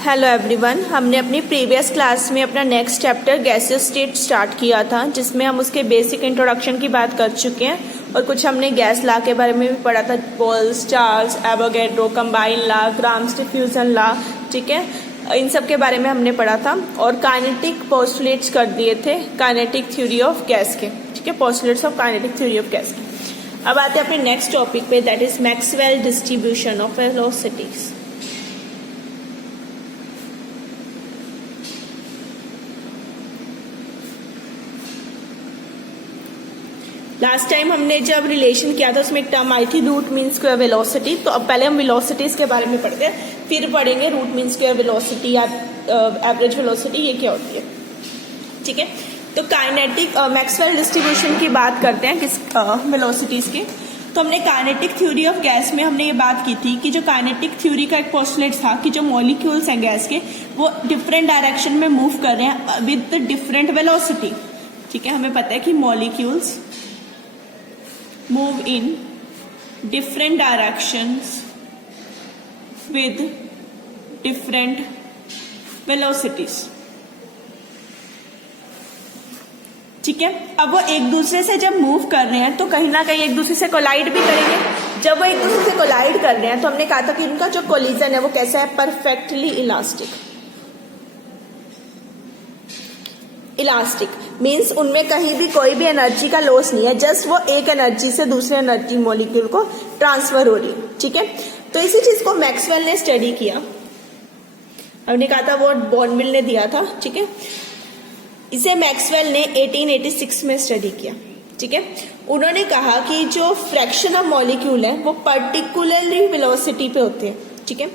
Hello everyone, हमने अपनी previous class में अपना next chapter gaseous state start किया था, जिसमें हम उसके बेसिक इंट्रोडक्शन की बात कर चुके हैं और कुछ हमने गैस लॉ के बारे में भी पढ़ा था। Boyle's, Charles, Avogadro, combine law, Graham's diffusion law, ठीक है, इन सब के बारे में हमने पढ़ा था और काइनेटिक पोस्टुलेट्स कर दिए थे काइनेटिक थ्योरी ऑफ गैस के, ठीक है, postulates of kinetic theory of gas के। अब आते हैं अपने नेक्स्ट टॉपिक पे, that is Maxwell distribution of velocities. Last time हमने जब रिलेशन किया था उसमें एक टर्म आई थी रूट मीन स्क्वायर वेलोसिटी। तो अब पहले हम वेलोसिटीज के बारे में पढ़ते हैं, फिर पढ़ेंगे रूट मीन स्क्वायर वेलोसिटी या एवरेज वेलोसिटी ये क्या होती है, ठीक है। तो काइनेटिक मैक्सवेल डिस्ट्रीब्यूशन की बात करते हैं किस वेलोसिटीज की। तो हमने काइनेटिक थ्योरी ऑफ गैस में हमने ये बात की थी कि जो काइनेटिक थ्योरी का एक पोस्टुलेट था कि जो मॉलिक्यूल्स हैं गैस के वो डिफरेंट डायरेक्शन में मूव कर रहे हैं विद डिफरेंट वेलोसिटी, ठीक है। हमें पता है कि molecules move in different directions with different velocities, ठीक है। अब वो एक दूसरे से जब मूव कर रहे हैं तो कहीं ना कहीं एक दूसरे से कोलाइड भी करेंगे। जब वो एक दूसरे से कोलाइड कर रहे हैं तो हमने कहा था कि उनका जो कोलिजन है वो कैसा है, परफेक्टली इलास्टिक। इलास्टिक मीन्स उनमें कहीं भी कोई भी एनर्जी का लॉस नहीं है, जस्ट वो एक एनर्जी से दूसरे एनर्जी मॉलिक्यूल को ट्रांसफर हो रही है, ठीक है। तो इसी चीज को मैक्सवेल ने स्टडी किया। हमने कहा था वो बॉर्नविल ने दिया था, ठीक है। इसे मैक्सवेल ने 1886 में स्टडी किया, ठीक है। उन्होंने कहा कि जो फ्रैक्शन ऑफ मॉलिक्यूल है वो पर्टिकुलरली वेलोसिटी पे होते हैं, ठीक है,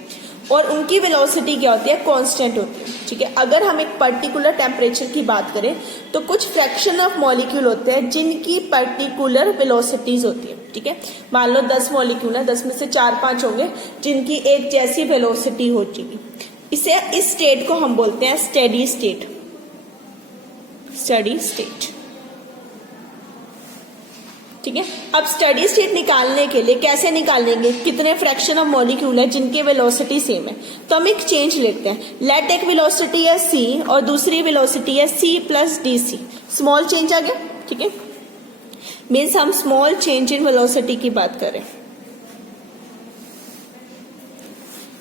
और उनकी वेलोसिटी क्या होती है, कांस्टेंट होती है, ठीक है। अगर हम एक पर्टिकुलर टेम्परेचर की बात करें तो कुछ फ्रैक्शन ऑफ मॉलिक्यूल होते हैं जिनकी पर्टिकुलर वेलोसिटीज होती है, ठीक है। मान लो 10 मॉलिक्यूल है, 10 में से 4-5 होंगे जिनकी एक जैसी वेलोसिटी हो जाएगी। इस स्टेट को हम बोलते हैं स्टेडी स्टेट। स्टेडी स्टेट, ठीक है। अब स्टेडी स्टेट निकालने के लिए कैसे निकालेंगे, कितने फ्रैक्शन ऑफ मॉलिक्यूल है जिनके वेलोसिटी सेम है। तो हम एक चेंज लेते हैं, लेट एक वेलोसिटी है c और दूसरी वेलोसिटी है c plus d c. Small change आ गया, ठीक है, मीन्स हम स्मॉल चेंज इन वेलोसिटी की बात करें,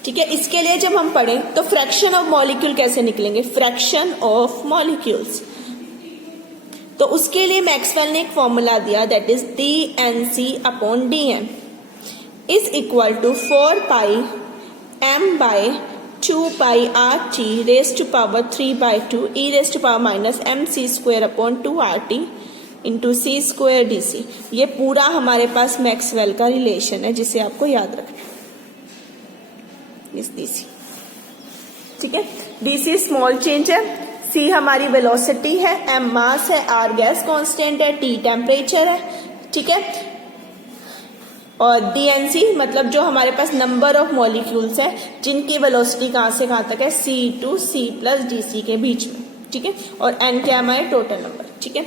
ठीक है। इसके लिए जब हम पढ़ें तो फ्रैक्शन ऑफ मॉलिक्यूल कैसे निकलेंगे, फ्रैक्शन ऑफ मॉलिक्यूल्स। तो उसके लिए मैक्सवेल ने एक फॉर्मूला दिया, that is dnc upon dn is equal to 4 pi m by 2 pi RT raise to power 3/2 e raise to power minus mc square upon 2 RT into c square dc। ये पूरा हमारे पास Maxwell का relation है जिसे आपको याद रखना है, इस dc, ठीक है। dc स्मॉल चेंज है, c हमारी वेलोसिटी है, m मास है, r गैस कांस्टेंट है, t टेम्परेचर है, ठीक है, और dnc मतलब जो हमारे पास नंबर ऑफ मॉलिक्यूल्स है जिनकी वेलोसिटी कहां से कहां तक है, c to c plus dc के बीच में, ठीक है, और n क्या हमारे टोटल नंबर, ठीक है।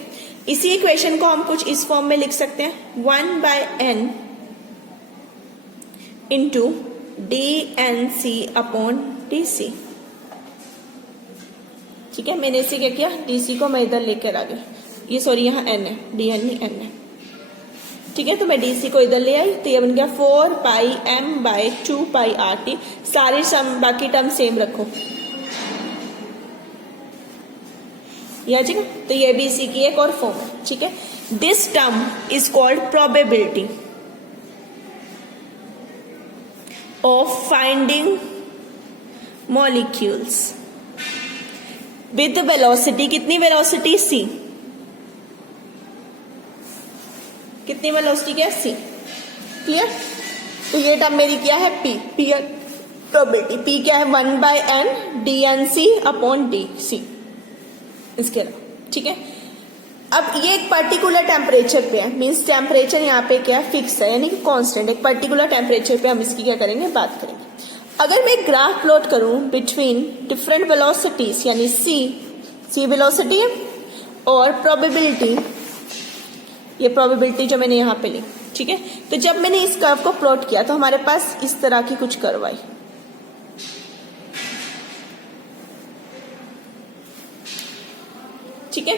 इसी इक्वेशन को हम कुछ इस फॉर्म में लिख सकते हैं, 1/n into dnc upon dc, ठीक है। मैंने इसे क्या किया, dc को मैं इधर लेकर आ गई, ये सॉरी यहाँ n है, dn नहीं n है, ठीक है। तो मैं dc को इधर ले आई तो ये बन गया 4 pi m by 2 pi RT। सारी सम बाकी टर्म सेम रखो, ये आ जाएगा। तो ये भी इसी की एक और फॉर्म है, ठीक है। This term is called probability of finding molecules with velocity. कितनी वेलोसिटी, c, कितनी वेलोसिटी क्या है, c, क्लियर। तो ये टर्म मेरी क्या है, p, p प्रोबेबिलिटी, p क्या है 1/n dnc अपॉन dc, इसके अलावा, ठीक है। अब ये एक पर्टिकुलर टेम्परेचर पे है, मीन्स टेम्परेचर यहाँ पे क्या है, फिक्स है, यानी कि कांस्टेंट। एक पर्टिकुलर टेम्परेचर पे हम इसकी क्या करेंगे, बात करेंगे। अगर मैं ग्राफ प्लॉट करूं बिटवीन डिफरेंट वेलोसिटीज, यानी c वेलोसिटी है और प्रोबेबिलिटी, ये प्रोबेबिलिटी जो मैंने यहां पे ली, ठीक है। तो जब मैंने इस कर्व को प्लॉट किया तो हमारे पास इस तरह की कुछ कर्व आई, ठीक है।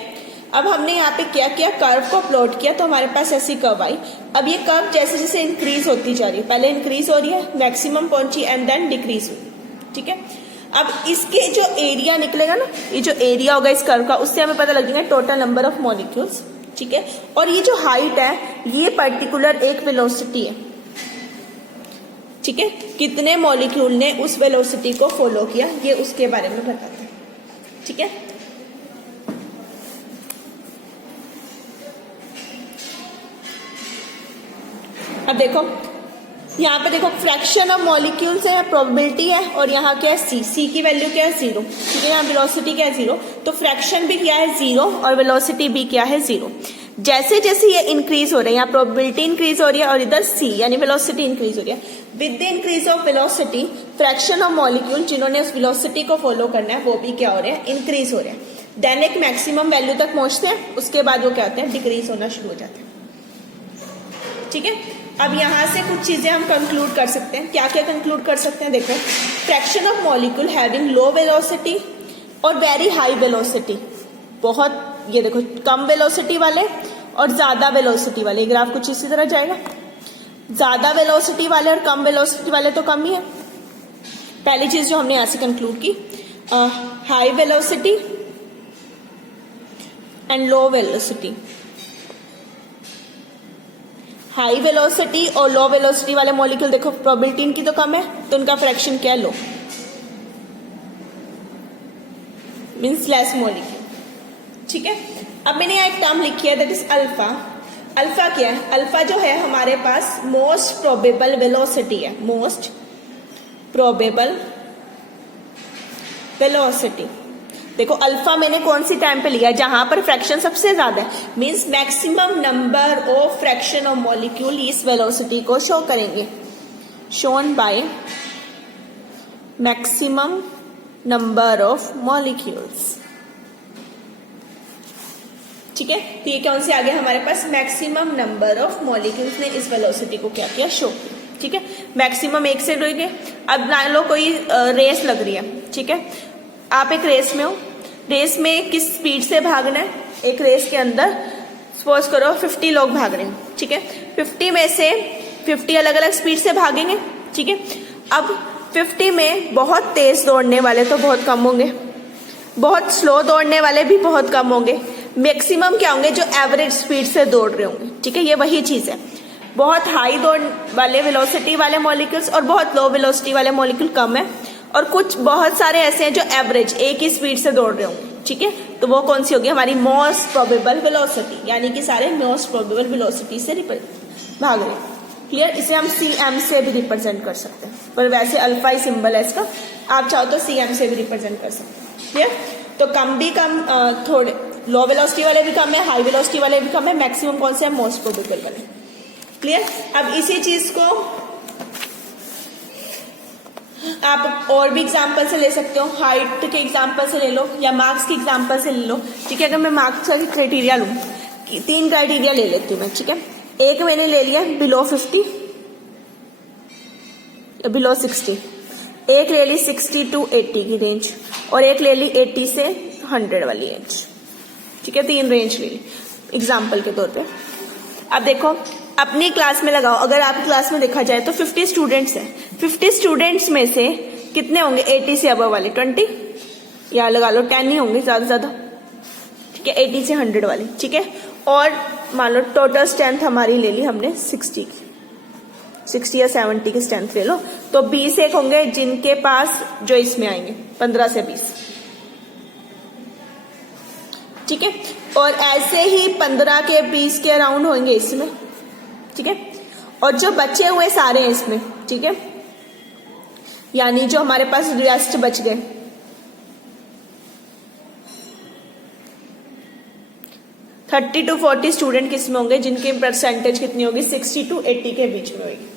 अब हमने यहाँ पे क्या किया, कर्व को प्लॉट किया तो हमारे पास ऐसी कर्व आई। अब ये कर्व जैसे जैसे इंक्रीज होती जा रही है, पहले इंक्रीज हो रही है, मैक्सिमम पहुंची एंड देन डिक्रीज हुई, ठीक है। अब इसके जो एरिया निकलेगा ना, ये जो एरिया होगा इस कर्व का, उससे हमें पता लग जाएगा टोटल नंबर ऑफ मॉलिक्यूल्स, ठीक है। और ये जो हाइट है ये पर्टिकुलर एक वेलोसिटी है, ठीक है। कितने मॉलिक्यूल ने उस वेलोसिटी को फॉलो किया ये उसके बारे में बताते हैं, ठीक है। अब देखो यहाँ पे देखो फ्रैक्शन ऑफ मॉलिक्यूल्स है, प्रोबेबिलिटी है, और यहाँ क्या है सी की वैल्यू क्या है 0, ठीक है। यहाँ वेलोसिटी क्या है 0, तो फ्रैक्शन भी क्या है 0 और वेलोसिटी भी क्या है 0। जैसे जैसे ये इंक्रीज हो रहा है, यहाँ प्रोबेबिलिटी इंक्रीज हो रही है और इधर सी यानी वेलोसिटी इंक्रीज हो रही है। With the increase of velocity fraction of molecule जिन्होंने उस वेलोसिटी को फॉलो करना है वो भी क्या हो रहे हैं, इंक्रीज हो रहे हैं। देन एक मैक्सिमम वैल्यू तक पहुंचते हैं, उसके बाद वो क्या होते हैं, डिक्रीज होना शुरू हो जाते हैं, ठीक है। अब यहां से कुछ चीजें हम कंक्लूड कर सकते हैं। क्या क्या कंक्लूड कर सकते हैं, देखो fraction of molecule having low velocity और वेरी हाई वेलोसिटी, बहुत ये देखो कम वेलोसिटी वाले और ज्यादा वेलोसिटी वाले, ग्राफ कुछ इसी तरह जाएगा। ज्यादा वेलोसिटी वाले और कम वेलोसिटी वाले तो कम ही है। पहली चीज जो हमने यहां से कंक्लूड की, high velocity and low velocity. High velocity और लो वेलोसिटी वाले मॉलिक्यूल देखो प्रोबेबिलिटी इनकी तो कम है तो उनका फ्रैक्शन क्या है, लो, मींस लेस मॉलिक्यूल, ठीक है। अब मैंने यहाँ एक टर्म लिखी है दैट इज अल्फा। अल्फा क्या है, अल्फा जो है हमारे पास मोस्ट प्रोबेबल वेलोसिटी है, मोस्ट प्रोबेबल वेलोसिटी। देखो अल्फा मैंने कौन सी टाइम पे लिया, जहां पर फ्रैक्शन सबसे ज्यादा है, means maximum number of fraction of molecule इस वेलोसिटी को शो करेंगे, shown by maximum number of molecules, ठीक है। तो ये कौन से आ गया हमारे पास, मैक्सिमम नंबर ऑफ मॉलिक्यूल्स ने इस वेलोसिटी को क्या किया, शो किया, ठीक है। मैक्सिमम एक से रह गए। अब मान लो कोई रेस लग रही है, ठीक है, आप एक रेस में हो, रेस में किस स्पीड से भागना है, एक रेस के अंदर सपोज करो 50 लोग भाग रहे हैं, ठीक है। 50 में से 50 अलग अलग स्पीड से भागेंगे, ठीक है। अब 50 में बहुत तेज दौड़ने वाले तो बहुत कम होंगे, बहुत स्लो दौड़ने वाले भी बहुत कम होंगे, मैक्सिमम क्या होंगे, जो एवरेज स्पीड से दौड़ रहे होंगे, ठीक है। ये वही चीज है, बहुत हाई दौड़ वाले वेलोसिटी वाले मॉलिक्यूल्स और बहुत लो वेलोसिटी वाले मॉलिक्यूल कम है, और कुछ बहुत सारे ऐसे हैं जो एवरेज एक ही स्पीड से दौड़ रहे होंगे, ठीक है। तो वो कौन सी होगी, हमारी मोस्ट प्रोबेबल वेलोसिटी, यानी कि सारे मोस्ट प्रोबेबल वेलोसिटी से भाग रहे हैं, क्लियर। इसे हम CM से भी रिप्रेजेंट कर सकते हैं, पर वैसे अल्फा ही सिंबल है इसका, आप चाहो तो CM से भी रिप्रेजेंट कर सकते हैं, क्लियर। तो कम भी कम, थोड़े लो वेलोसिटी वाले भी कम है, हाई वेलोसिटी वाले भी कम है, मैक्सिमम कौन से है, मोस्ट प्रोबेबल वाले, क्लियर। अब इसी चीज को आप और भी एग्जाम्पल से ले सकते हो, हाइट के एग्जाम्पल से ले लो या मार्क्स के एग्जाम्पल से ले लो, ठीक है। अगर मैं मार्क्स का क्राइटेरिया लूँ, 3 क्राइटेरिया ले लेती हूँ मैं, ठीक है। एक मैंने ले लिया बिलो 50 बिलो 60, एक ले ली 60 to 80 की रेंज, और एक ले ली 80 से 100 वाली रेंज, ठीक है। 3 रेंज ले ली एग्जाम्पल के तौर पे। अब देखो अपनी क्लास में लगाओ, अगर आपकी क्लास में देखा जाए तो 50 स्टूडेंट्स हैं, 50 स्टूडेंट्स में से कितने होंगे 80 से अबव वाले, 20 या लगा लो 10 ही होंगे ज्यादा से ज्यादा, ठीक है। 80 से 100 वाले, ठीक है। और मान लो टोटल स्ट्रेंथ हमारी ले ली हमने 60 की, 60 या 70 की स्ट्रेंथ ले लो, तो 20 एक होंगे जिनके पास जो इसमें आएंगे 15 से 20, ठीक है। और ऐसे ही 15 के 20 के अराउंड होंगे इसमें, ठीक है। और जो बचे हुए सारे हैं इसमें, ठीक है, यानी जो हमारे पास रेस्ट बच गए, थर्टी टू 40 स्टूडेंट किसमें होंगे, जिनके परसेंटेज कितनी होगी, 60 to 80 के बीच में होगी,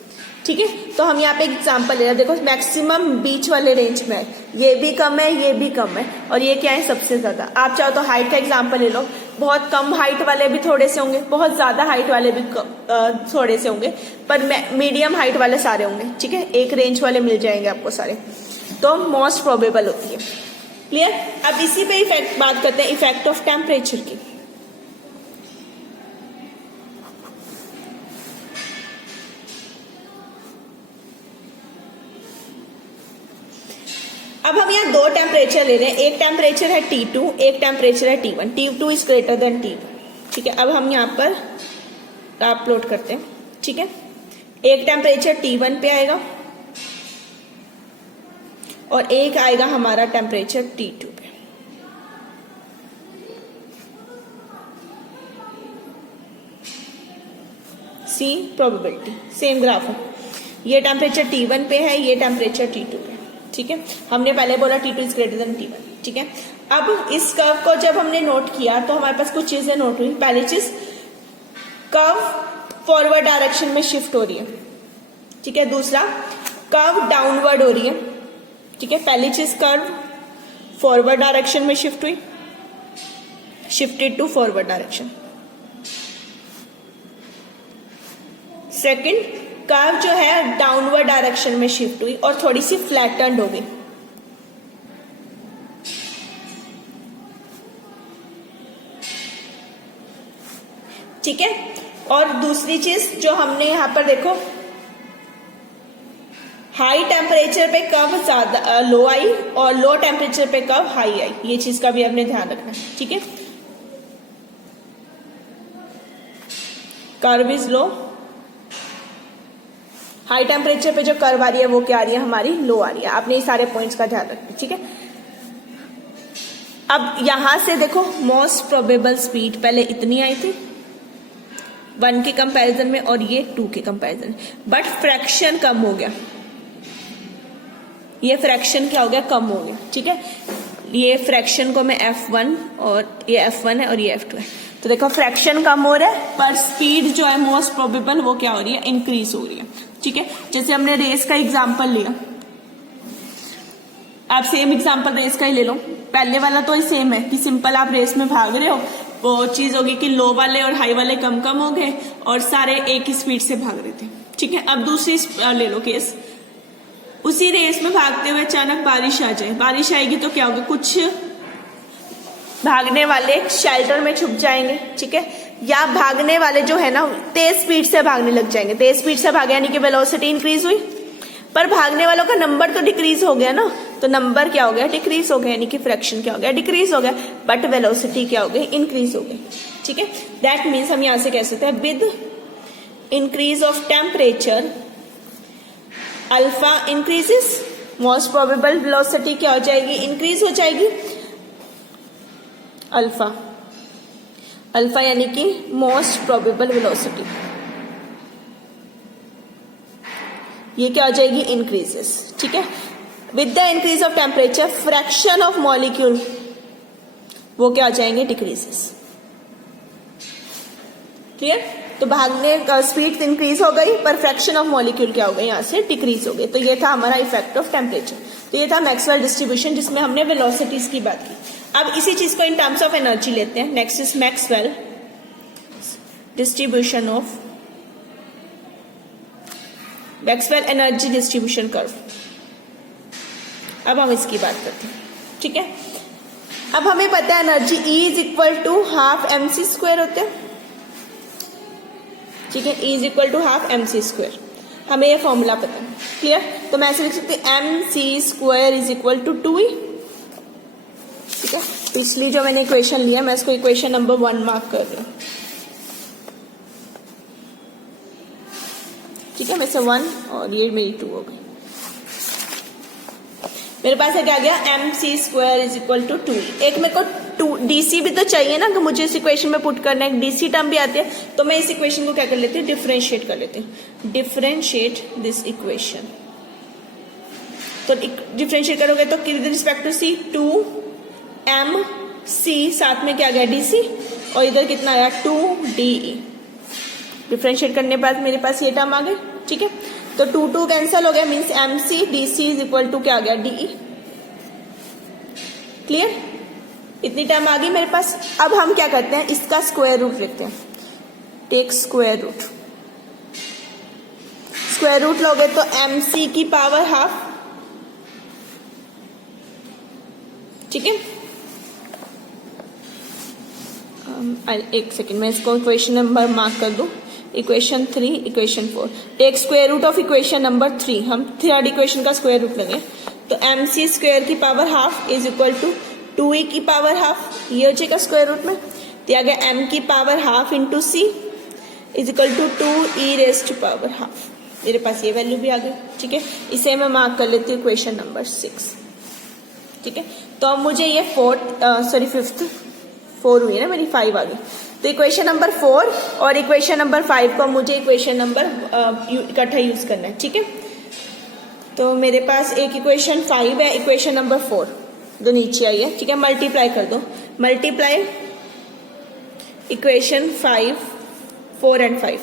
ठीक है। तो हम यहाँ पे एग्जांपल ले रहे हैं, देखो मैक्सिमम बीच वाले रेंज में है, ये भी कम है ये भी कम है, और ये क्या है सबसे ज्यादा। आप चाहो तो हाइट का एग्जांपल ले लो, बहुत कम हाइट वाले भी थोड़े से होंगे, बहुत ज्यादा हाइट वाले भी थोड़े से होंगे, पर मीडियम हाइट वाले सारे होंगे, ठीक है। एक रेंज वाले मिल जाएंगे आपको सारे, तो मोस्ट प्रोबेबल होती है, क्लियर। अब इसी पे इफेक्ट बात करते हैं, इफेक्ट ऑफ टेम्परेचर की। अब हम यहाँ दो टेम्परेचर ले रहे हैं, एक टेम्परेचर है T2, एक टेम्परेचर है T1। T2 is greater than T1, ठीक है। अब हम यहाँ पर ग्राफ प्लॉट करते हैं, ठीक है। एक टेम्परेचर T1 पे आएगा और एक आएगा हमारा टेम्परेचर T2 पे। सी प्रोबेबिलिटी, सेम ग्राफ है। ये टेम्परेचर T1 पे है, ये टेम्परेचर T2 पे, ठीक है। हमने पहले बोला T2 is greater than T1, ठीक है। अब इस कर्व को जब हमने नोट किया तो हमारे पास कुछ चीजें नोट हुई। पहली चीज, कर्व फॉरवर्ड डायरेक्शन में शिफ्ट हो रही है, ठीक है। दूसरा, कर्व डाउनवर्ड हो रही है, ठीक है। पहली चीज, कर्व फॉरवर्ड डायरेक्शन में शिफ्ट हुई, shifted to forward direction. Second, curve जो है डाउनवर्ड डायरेक्शन में शिफ्ट हुई और थोड़ी सी फ्लैटेंड हो गई, ठीक है। और दूसरी चीज जो हमने यहां पर देखो, हाई टेम्परेचर पे कर्व ज्यादा लो आई और लो टेम्परेचर पे कर्व हाई आई, ये चीज का भी हमने ध्यान रखना, ठीक है। Curve is low, high temperature पे जो कर्व आ रही है वो क्या आ रही है हमारी, लो आ रही है। आपने ये सारे पॉइंट्स का ध्यान रखना, ठीक है। अब यहां से देखो, मोस्ट प्रोबेबल स्पीड पहले इतनी आई थी 1 के कंपैरिजन में और ये 2 के कंपैरिजन में, बट फ्रैक्शन कम हो गया। ये फ्रैक्शन क्या हो गया, कम हो गया, ठीक है। ये फ्रैक्शन को मैं F1 और ये F1 है और ये F2 है, तो देखो फ्रैक्शन कम हो रहा है पर स्पीड जो है मोस्ट प्रोबेबल वो क्या हो रही है, इंक्रीज हो रही है, ठीक है। जैसे हमने रेस का एग्जांपल लिया, आप सेम एग्जांपल रेस का ही ले लो। पहले वाला तो ही सेम है कि सिंपल आप रेस में भाग रहे हो, वो चीज होगी कि लो वाले और हाई वाले कम कम हो गए और सारे एक ही स्पीड से भाग रहे थे, ठीक है। अब दूसरी ले लो केस, उसी रेस में भागते हुए अचानक बारिश आ जाए, बारिश आएगी तो क्या होगा, कुछ भागने वाले शेल्टर में छुप जाएंगे, ठीक है। या भागने वाले जो है ना तेज स्पीड से भागने लग जाएंगे, तेज स्पीड से भागे यानी कि वेलोसिटी इंक्रीज हुई, पर भागने वालों का नंबर तो डिक्रीज हो गया ना, तो नंबर क्या हो गया, डिक्रीज हो गया, यानी कि फ्रैक्शन क्या हो गया, डिक्रीज हो गया, बट वेलोसिटी क्या हो गई, इंक्रीज हो गई, ठीक है। दैट मीन्स हम यहां से कह सकते हैं with increase of temperature alpha increases, most probable velocity क्या हो जाएगी, इंक्रीज हो जाएगी। अल्फा, अल्फा यानी कि मोस्ट प्रोबेबल वेलोसिटी, ये क्या हो जाएगी, इंक्रीजेस, ठीक है। With the increase of temperature fraction of molecule वो क्या हो जाएंगे, डिक्रीजेस, क्लियर। तो भागने का स्पीड इंक्रीज हो गई पर फ्रैक्शन ऑफ मॉलिक्यूल क्या हो गई, यहां से डिक्रीज हो गई। तो ये था हमारा इफेक्ट ऑफ टेम्परेचर। तो ये था मैक्सवेल डिस्ट्रीब्यूशन जिसमें हमने वेलोसिटीज की बात की। अब इसी चीज को इन टर्म्स ऑफ एनर्जी लेते हैं। Next is Maxwell distribution of Maxwell energy distribution curve. अब हम इसकी बात करते हैं, ठीक है। अब हमें पता है energy E is equal to half mc² होते हैं, ठीक है। E is equal to half mc², हमें ये फॉर्मूला पता है, क्लियर। तो मैं ऐसे लिख सकती हूँ mc² is equal to 2E, ठीक है। पिछली जो मैंने इक्वेशन लिया मैं इसको इक्वेशन नंबर 1 मार्क कर रही हूँ, ठीक है। मैं से 1 और ये मेरी 2 हो गई। मेरे पास क्या गया, mc² इज इक्वल टू 2। एक मेरे को डीसी भी तो चाहिए ना, कि मुझे इस इक्वेशन में पुट करना है, डीसी टर्म भी आती है, तो मैं इस इक्वेशन को क्या कर लेती हूँ, डिफरेंशिएट कर लेती हूँ। डिफरेंशिएट दिस इक्वेशन, तो डिफरेंशिएट करोगे तो with respect to C 2mc, साथ में क्या गया डीसी, और इधर कितना आया 2de। डिफरेंशिएट करने के बाद मेरे पास ये टर्म आ गई, ठीक है। तो 2 कैंसिल हो गया, means mc dc is equal to क्या आ गया, de, क्लियर। इतनी टर्म आ गई मेरे पास। अब हम क्या करते हैं, इसका स्क्वायर रूट लेते हैं, take square root. Square root लोगे तो mc की पावर हाफ, ठीक है। एक सेकेंड, मैं इसको इक्वेशन नंबर मार्क कर दूं। Equation 3, equation 4, take square root of equation number 3। हम थर्ड इक्वेशन का स्क्वायर रूट लेंगे, तो एम सी स्क्वायर की power half is equal to 2e की पावर हाफ, ये हो जाएगा स्क्वायर रूट में। तो आ गया m की power half into C is equal to 2e raise to power half. मेरे पास ये वैल्यू भी आ गई, ठीक है। इसे मैं मार्क कर लेती हूँ इक्वेशन नंबर 6, ठीक है। तो अब मुझे ये फिफ्थ 4 हुई है ना मेरी, 5 आ गई। तो इक्वेशन नंबर 4 और इक्वेशन नंबर 5 को मुझे इक्वेशन नंबर इकट्ठा यूज करना है, ठीक है। तो मेरे पास एक इक्वेशन 5 है, इक्वेशन नंबर 4 जो नीचे आई है, ठीक है। मल्टीप्लाई कर दो, मल्टीप्लाई इक्वेशन 5, 4 एंड 5,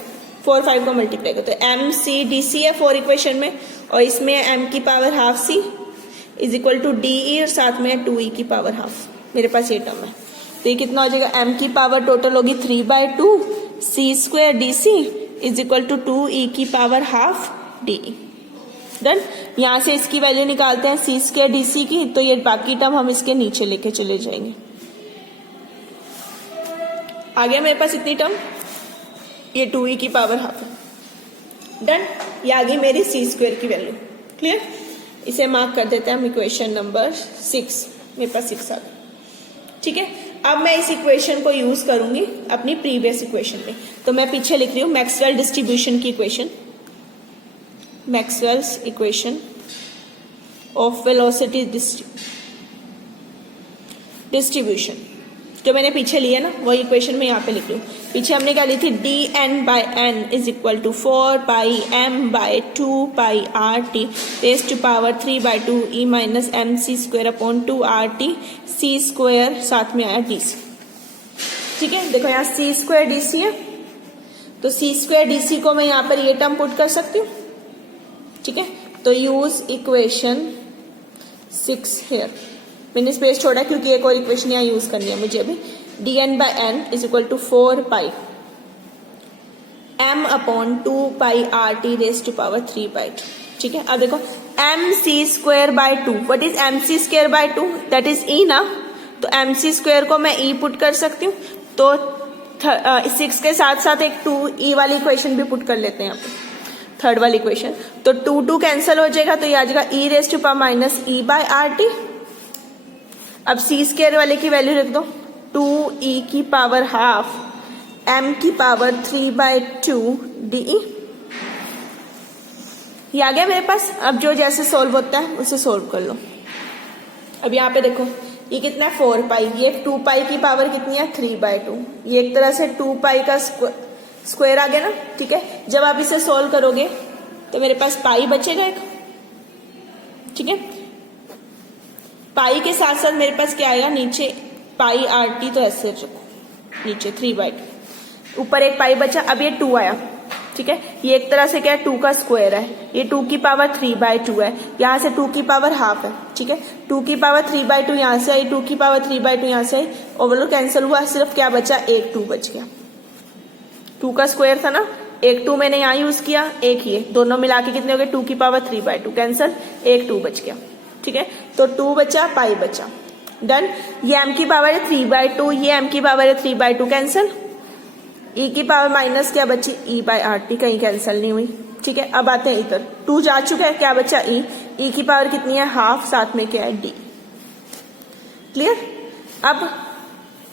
4 5 को मल्टीप्लाई करो तो एम सी डी सी है 4 इक्वेशन में, और इसमें एम की power half C is equal to D E, और साथ में 2e की पावर हाफ। मेरे पास ये टर्म है, तो ये कितना हो जाएगा, m की पावर टोटल होगी 3/2 c square d c is equal to 2e की पावर हाफ डी। डन। यहां से इसकी वैल्यू निकालते हैं सी स्क्वायर डी सी की, तो ये बाकी टर्म हम इसके नीचे लेके चले जाएंगे। आ गया मेरे पास इतनी टर्म, ये 2e की पावर हाफ है। डन। ये आ गई मेरी सी स्क्वायर की वैल्यू। क्लियर। इसे मार्क कर देते हैं हम इक्वेशन नंबर 6। मेरे पास 6 आ गई, ठीक है। अब मैं इस इक्वेशन को यूज करूंगी अपनी प्रीवियस इक्वेशन में। तो मैं पीछे लिख रही हूं मैक्सवेल डिस्ट्रीब्यूशन की equation, Maxwell's equation of velocity distribution, जो मैंने पीछे लिया ना वही इक्वेशन में यहाँ पे लिख रही हूँ। पीछे हमने क्या ली थी, dn/n is equal to 4πm/2 pi RT raise to power 3/2 e minus M C square upon 2 RT C square, साथ में आया DC, ठीक है। देखो यहाँ सी स्क्वायर DC है, तो सी स्क्वायर DC को मैं यहाँ पर ये टर्म पुट कर सकती हूँ, ठीक है। तो यूज इक्वेशन 6 हेयर, मैंने स्पेस छोड़ा क्योंकि एक और इक्वेशन यहाँ यूज करनी है मुझे अभी। dn/n is equal to 4π m upon 2 pi RT raise to power 3/2, ठीक है। अब देखो mc square by 2, what is mc square by 2, that is e ना। तो mc स्क्वायर को मैं e पुट कर सकती हूँ, तो 6 के साथ साथ एक 2e वाली इक्वेशन भी पुट कर लेते हैं यहाँ पे, थर्ड वाली इक्वेशन। तो 2 कैंसिल हो जाएगा, तो ये आ जाएगा e raise to power minus e by RT। अब सी स्क्वायर वाले की वैल्यू लिख दो, 2e की पावर हाफ m की पावर 3/2 DE। ये आ गया मेरे पास। अब जो जैसे सोल्व होता है उसे सोल्व कर लो। अब यहाँ पे देखो ये कितना है 4π, ये 2π की पावर कितनी है 3/2, ये एक तरह से 2π का स्क्वायर आ गया ना, ठीक है। जब आप इसे सोल्व करोगे तो मेरे पास पाई बचेगा एक, ठीक है। पाई के साथ साथ मेरे पास क्या आएगा नीचे पाई RT, तो ऐसे रखो नीचे 3/2, ऊपर एक पाई बचा। अब ये 2 आया, ठीक है। ये एक तरह से क्या है 2 का स्क्वायर है, ये 2 की पावर 3/2 है, यहाँ से 2 की पावर हाफ है, ठीक है। 2 की पावर 3/2 यहाँ से आई, 2 की पावर 3/2 यहाँ से आई, ओवरऑल कैंसिल हुआ, सिर्फ क्या बचा, एक 2 बच गया। 2 का स्क्वायर था ना, एक 2 मैंने यहाँ यूज किया, एक ये दोनों मिला के कितने हो गए 2 की पावर 3/2 कैंसिल, एक 2 बच गया, ठीक है। तो 2 बचा, पाई बचा। डन। ये m की पावर है 3/2, ये m की पावर है 3/2 कैंसिल, e की पावर माइनस क्या बची e बाय RT, कहीं कैंसिल नहीं हुई, ठीक है। अब आते हैं इधर, 2 जा चुका है, क्या बचा e की पावर कितनी है हाफ, साथ में क्या है d। क्लियर। अब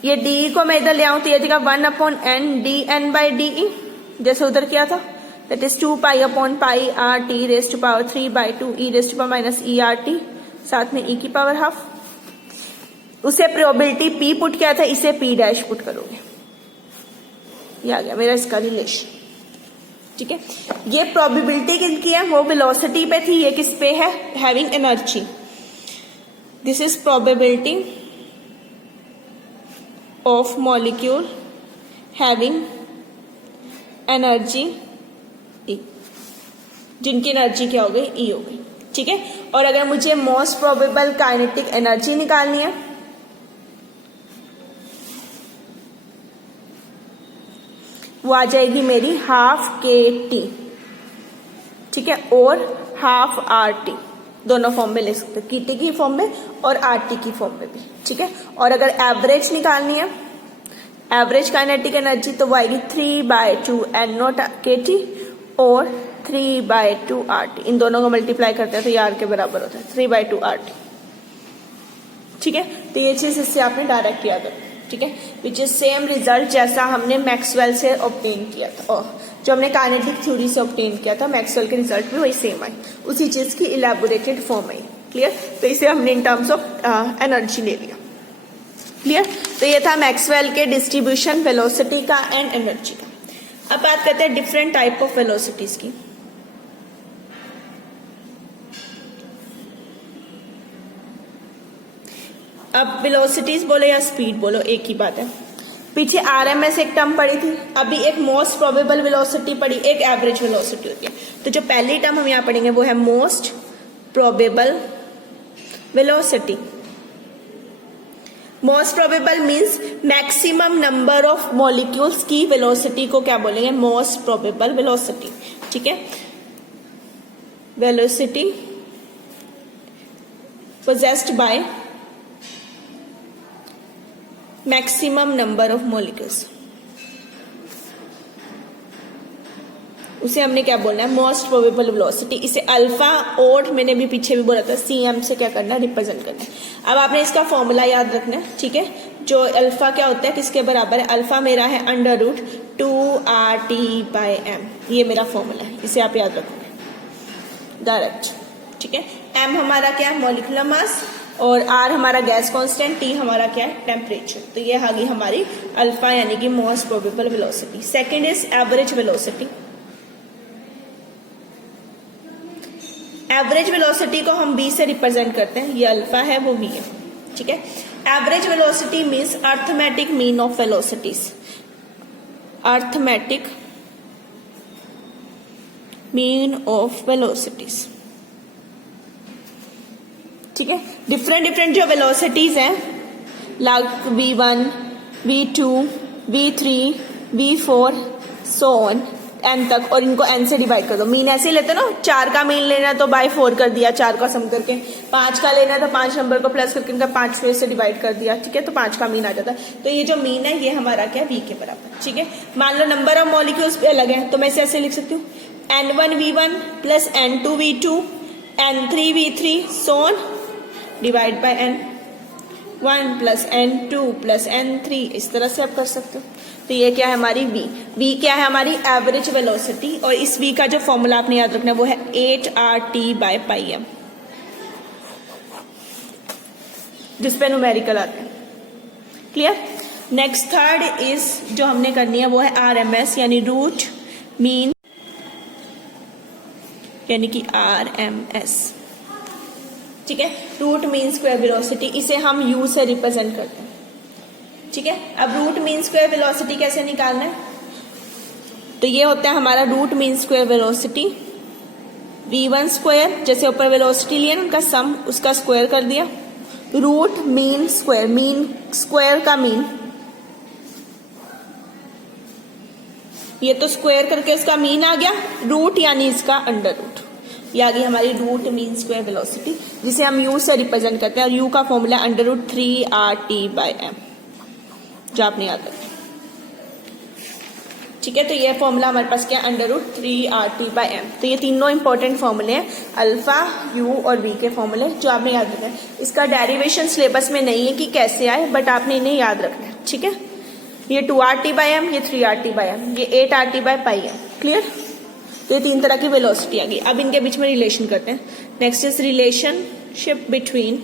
ये de को मैं इधर ले आऊं तो ये जगह 1/n dn/de, जैसे उधर किया था, that is 2π/π RT raise to power 3/2 e raise to power minus e RT, साथ में e की पावर हाफ। उसे प्रोबेबिलिटी p पुट किया था, इसे p' पुट करोगे, ये आ गया मेरा इसका रिलेशन, ठीक है। ये प्रोबेबिलिटी किसकी है, वो वेलोसिटी पे थी, ये किस पे है, having energy. This is probability of molecule having energy E, जिनकी एनर्जी क्या हो गई E हो गई, ठीक है। और अगर मुझे मोस्ट प्रोबेबल काइनेटिक एनर्जी निकालनी है, वो आ जाएगी मेरी ½ kT, ठीक है, और ½ RT, दोनों फॉर्म में ले सकते हैं, कीटी की फॉर्म में और आरटी की फॉर्म में भी, ठीक है। और अगर एवरेज निकालनी है, एवरेज काइनेटिक एनर्जी, तो वो आएगी 3/2 n0 kT और 3/2 RT। इन दोनों को मल्टीप्लाई करते हैं तो ये R के बराबर होता है 3/2 RT, ठीक है। तो ये चीज इससे आपने डायरेक्ट याद रखना, ठीक है, विच इज सेम रिजल्ट जैसा हमने मैक्सवेल से ऑब्टेन किया था, और जो हमने काइनेटिक थ्योरी से ऑब्टेन किया था, मैक्सवेल के रिजल्ट भी वही सेम आई, उसी चीज की इलेबोरेटेड फॉर्म आई। क्लियर? तो इसे हमने इन टर्म्स ऑफ एनर्जी ले लिया। क्लियर? तो ये था मैक्सवेल के डिस्ट्रीब्यूशन वेलोसिटी का एंड एनर्जी का। अब बात करते हैं डिफरेंट टाइप ऑफ वेलोसिटीज की। अब वेलोसिटीज बोलो या स्पीड बोलो एक ही बात है। पीछे आरएमएस एक टर्म पड़ी थी, अभी एक मोस्ट प्रोबेबल वेलोसिटी पड़ी, एक एवरेज वेलोसिटी होती है। तो जो पहली टर्म हम यहां पढ़ेंगे वो है most probable velocity. Most probable means maximum number of molecules की वेलोसिटी को क्या बोलेंगे? मोस्ट प्रोबेबल वेलोसिटी, ठीक है। Velocity possessed by maximum number of molecules, उसे हमने क्या बोलना है? Most probable velocity. इसे अल्फा और मैंने भी पीछे भी बोला था सीएम से क्या करना है? रिप्रेजेंट करना है। अब आपने इसका फॉर्मूला याद रखना है, ठीक है। जो अल्फा क्या होता है, किसके बराबर है? अल्फा मेरा है √2RT/m, ये मेरा फॉर्मूला है, इसे आप याद रखोगे डायरेक्ट, ठीक है। m हमारा क्या है? मॉलिक्यूलर मास, और R हमारा गैस कांस्टेंट, T हमारा क्या है? टेम्परेचर। तो ये आ गई हमारी अल्फा यानी कि most probable velocity. Second is average velocity. Average velocity को हम V से रिप्रेजेंट करते हैं, ये अल्फा है वो V है, ठीक है। Average velocity means arithmetic mean of velocities, arithmetic mean of velocities, ठीक है। डिफरेंट जो वेलोसिटीज हैं, like V1, V2, V3, V4 so on n तक, और इनको n से डिवाइड कर दो। मीन ऐसे ही लेते ना, 4 का मीन लेना तो बाय 4 कर दिया, 4 का सम करके। 5 का लेना तो 5 नंबर को प्लस करके इनका 5 से डिवाइड कर दिया, ठीक है। तो 5 का मीन आ जाता है। तो ये जो मीन है ये हमारा क्या? V के बराबर, ठीक है। मान लो नंबर ऑफ मॉलिक्यूल्स भी अलग है, तो मैं इसे ऐसे लिख सकती हूँ N1V1 plus N2V2 N3V3 so on divide by N1 plus N2 plus N3, इस तरह से आप कर सकते हो। तो ये क्या है हमारी V क्या है? हमारी एवरेज वेलोसिटी। और इस V का जो फॉर्मूला आपने याद रखना है वो है 8RT/πm, जिसपे न्यूमेरिकल आते हैं। क्लियर? नेक्स्ट थर्ड इज जो हमने करनी है वो है RMS यानी रूट मीन यानी कि RMS, ठीक है। रूट मीन स्क्वायर वेलोसिटी, इसे हम U से रिप्रेजेंट करते हैं, ठीक है। अब रूट मीन स्क्वायर वेलोसिटी कैसे निकालना है? तो ये होता है हमारा root mean square velocity V1 square, जैसे ऊपर वेलोसिटी लिया ना उनका सम, उसका स्क्वायर कर दिया, root mean square, mean square का मीन, ये तो स्क्वायर करके इसका मीन आ गया, रूट यानी इसका अंडर रूट, ये आ गई हमारी रूट मीन स्क्वायर वेलोसिटी, जिसे हम U से रिप्रेजेंट करते हैं। और U का फॉर्मूला √3RT/m, जो आपने याद रखा, ठीक है। तो ये फॉर्मूला हमारे पास क्या? √3RT/m। तो ये तीनों इंपॉर्टेंट फॉर्मूले हैं, अल्फा, U और V के फॉर्मूले, जो आपने याद रखना है। इसका डेरिवेशन सिलेबस में नहीं है कि कैसे आए, बट आपने इन्हें याद रखना है, ठीक है। ये 2RT/m, ये 3RT/m, ये 8RT/πm। क्लियर? तो ये 3 तरह की वेलोसिटी आ गई। अब इनके बीच में रिलेशन करते हैं। Next is relationship between